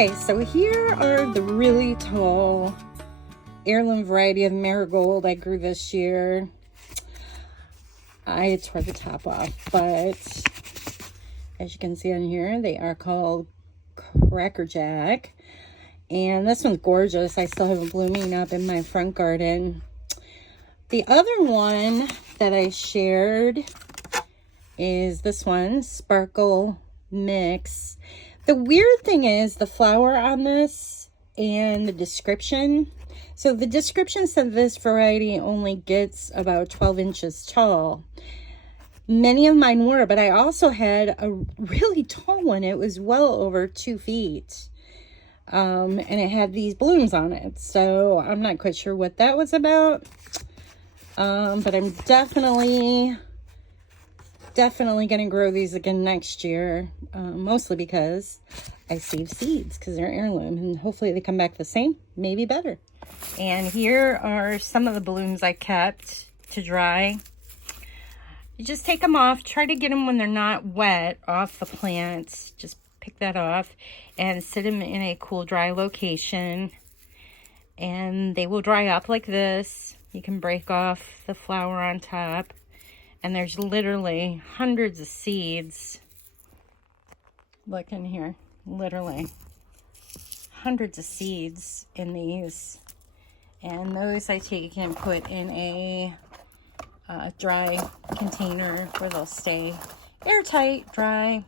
Okay, so here are the really tall heirloom variety of marigold I grew this year. I tore the top off, but as you can see on here, they are called Crackerjack. And this one's gorgeous. I still have it blooming up in my front garden. The other one that I shared is this one, Sparkle Mix. The weird thing is the flower on this and the description. So the description said this variety only gets about 12 inches tall. Many of mine were, but I also had a really tall one. It was well over 2 feet. And it had these blooms on it. So I'm not quite sure what that was about. But I'm definitely going to grow these again next year. Mostly because I saved seeds because they're heirloom. And hopefully they come back the same, maybe better. And here are some of the blooms I kept to dry. You just take them off. Try to get them when they're not wet off the plants. Just pick that off and sit them in a cool, dry location. And they will dry up like this. You can break off the flower on top. And there's literally hundreds of seeds. Look in here. Literally. Hundreds of seeds in these. And those I take and put in a dry container where they'll stay airtight, dry,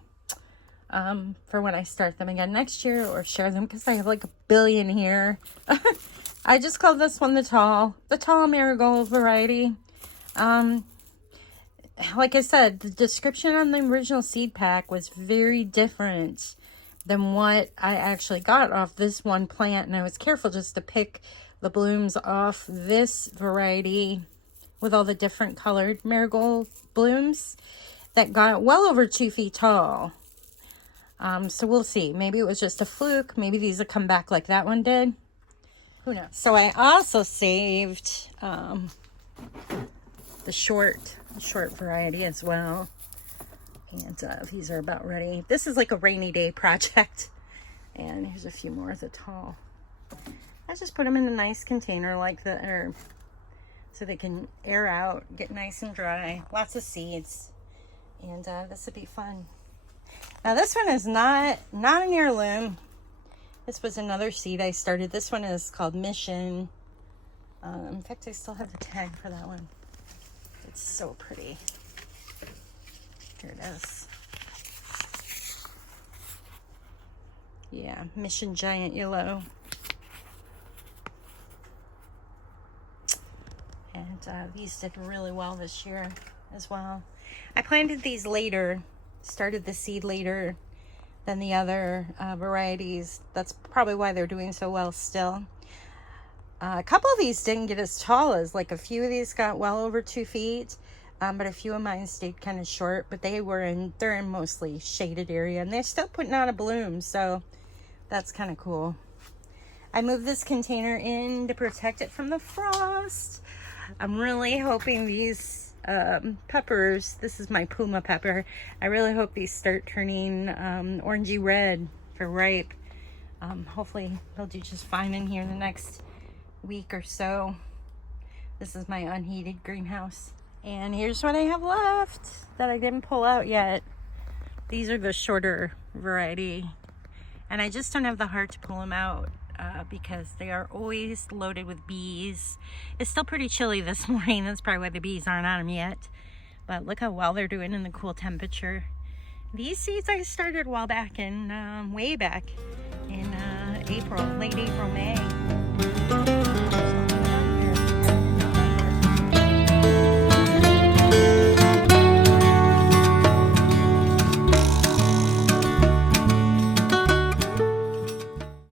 for when I start them again next year or share them, because I have like a billion here. I just call this one the tall marigold variety. Like I said, the description on the original seed pack was very different than what I actually got off this one plant, and I was careful just to pick the blooms off this variety with all the different colored marigold blooms that got well over 2 feet tall. So we'll see. Maybe it was just a fluke. Maybe these will come back like that one did. Who knows? So I also saved the short variety as well. And these are about ready. This is like a rainy day project. And here's a few more of the tall. I just put them in a nice container like that, or so they can air out, get nice and dry. Lots of seeds. And this would be fun. Now this one is not an heirloom. This was another seed I started. This one is called Mission. In fact, I still have the tag for that one. It's so pretty. Here it is. Yeah, Mission Giant Yellow. And these did really well this year as well. I planted these later, started the seed later than the other varieties. That's probably why they're doing so well still. A couple of these didn't get as tall as, like a few of these got well over 2 feet. But a few of mine stayed kind of short, but they're in mostly shaded area, and they're still putting out a bloom, so that's kind of cool. I moved this container in to protect it from the frost. I'm really hoping these peppers, this is my Puma pepper, I really hope these start turning orangey red for ripe. Hopefully they'll do just fine in here the next week or so. This is my unheated greenhouse. And here's what I have left that I didn't pull out yet. These are the shorter variety. And I just don't have the heart to pull them out because they are always loaded with bees. It's still pretty chilly this morning. That's probably why the bees aren't on them yet. But look how well they're doing in the cool temperature. These seeds I started a while back in, way back in April, late April, May.